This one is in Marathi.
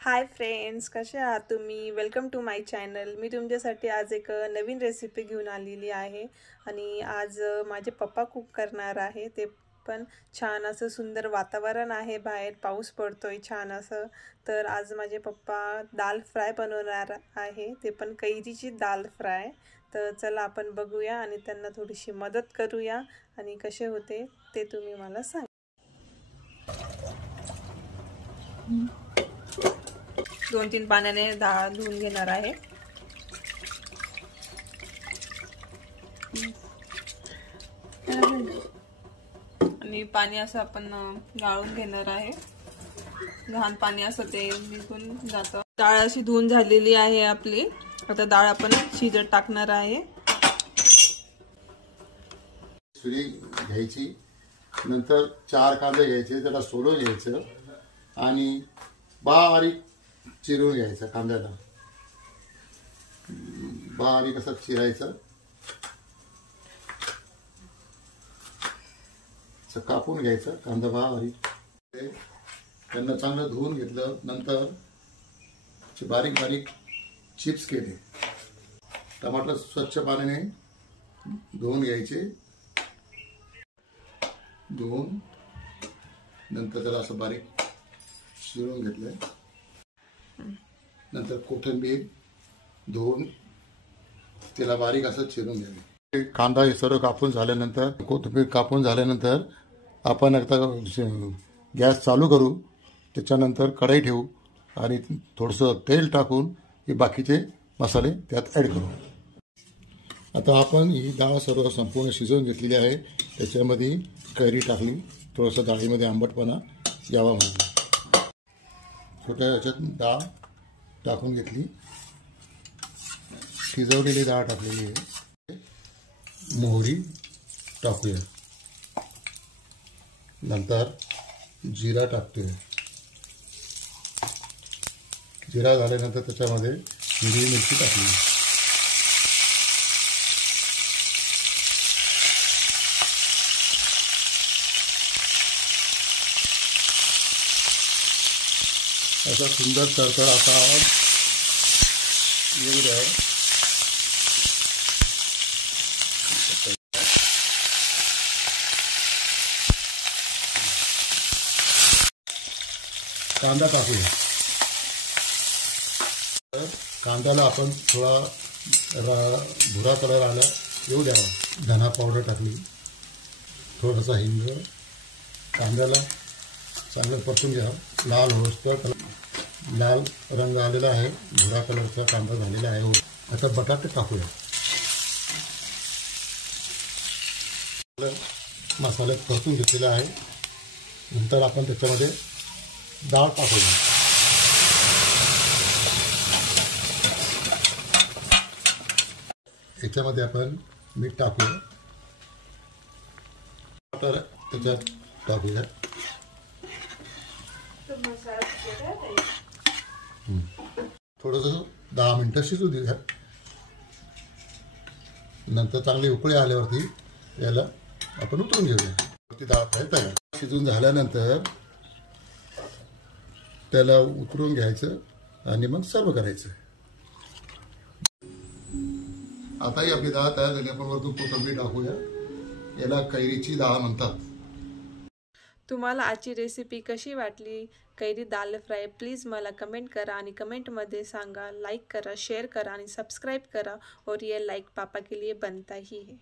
हाय फ्रेंड्स, कसे आहात तुम्ही? Welcome to my channel. मी तुमच्यासाठी आज एक नवीन रेसिपी घेऊन आलेली आहे आणि आज माझे पप्पा कुक करणार आहे. ते पण छान असं सुंदर वातावरण आहे, बाहेर पाऊस पडतोय छान असं. तर आज माझे पप्पा दाल फ्राय बनवणार आहे, ते पण कैरीची दाल फ्राय. तर चला आपण बघूया आणि त्यांना थोडीशी मदत करूया आणि कसे होते ते तुम्ही मला सांगा. 2-3 पाण्याने डाळ धुवून घेणार आहे. आणि पाणी असं आपण गाळून घेणार आहे. घाण पाणी असं ते निघून जातं. डाळ अशी धुवून झालेली आहे आपली. आता डाळ आपण शिजत टाकणार आहे. सुरी घ्यायची, नंतर 4 कांदे घ्यायचे, त्याला सोलून घ्यायचं आणि बारीक चिरून घ्यायचं. कांद्याला बारीक असं चिरायचं, कापून घ्यायचं कांदा बारीक. त्यांना चांगलं धुवून घेतलं, नंतर बारीक बारीक चिप्स केले. टमाटर स्वच्छ पाण्याने धुवून घ्यायचे. धुवून नंतर त्याला असं बारीक चिरून घेतलंय. नंतर कोथिंबीर धुवून त्याला बारीक असं चिरून घ्यावे. कांदा हे सर्व कापून झाल्यानंतर, कोथिंबीर कापून झाल्यानंतर आपण आता गॅस चालू करू. त्याच्यानंतर कढई ठेवू आणि थोडंसं तेल टाकून हे बाकीचे मसाले त्यात ॲड करू. आता आपण ही डाळ सर्व संपूर्ण शिजवून घेतलेली आहे. त्याच्यामध्ये कैरी टाकली, थोडंसं डाळीमध्ये आंबटपणा यावा म्हणून. छोट्या ह्याच्यात डाळ टाकून घेतली, शिजवलेली डाळ टाकलेली आहे. मोहरी टाकूया, नंतर जिरा टाकतोय. जिरा झाल्यानंतर त्याच्यामध्ये हिरवी मिरची टाकली. असा सुंदर तडतड असा आवाज येऊ द्या. कांदा टाकूया. कांद्याला आपण थोडा भुरा कलर आला येऊ द्यावा. धना पावडर टाकली, थोडासा हिंग. कांद्याला चांगलं परतून घ्या, लाल होतोय. लाल रंग आलेला आहे, भुरा कलरचा कांदा झालेला आहे. आता बटाटे टाकूया. मसाले परतून घेतलेले आहे. नंतर आपण त्याच्यामध्ये डाळ टाकूया. याच्यामध्ये आपण मीठ टाकूया. तर त्याच्यात टाकूया. थोडंसं 10 मिनिटं शिजू देऊया. नंतर चांगली उकळी आल्यावरती याला आपण उतरून घेऊया. ती डाळ फ्राय तयार. शिजून झाल्यानंतर त्याला उतरून घ्यायचं आणि मग सर्व करायचं. आता ही आपली डाळ तयार झाली. आपण वरतून कोथिंबीर टाकूया. याला कैरीची डाळ म्हणतात. तुम्हाला आजची रेसिपी कशी वाटली, कैरी दाल फ्राय, प्लीज़ मला कमेंट करा आणि कमेंटमध्ये सांगा. लाइक करा, शेयर करा आणि सब्सक्राइब करा. और ये लाइक पापा के लिए बनता ही है.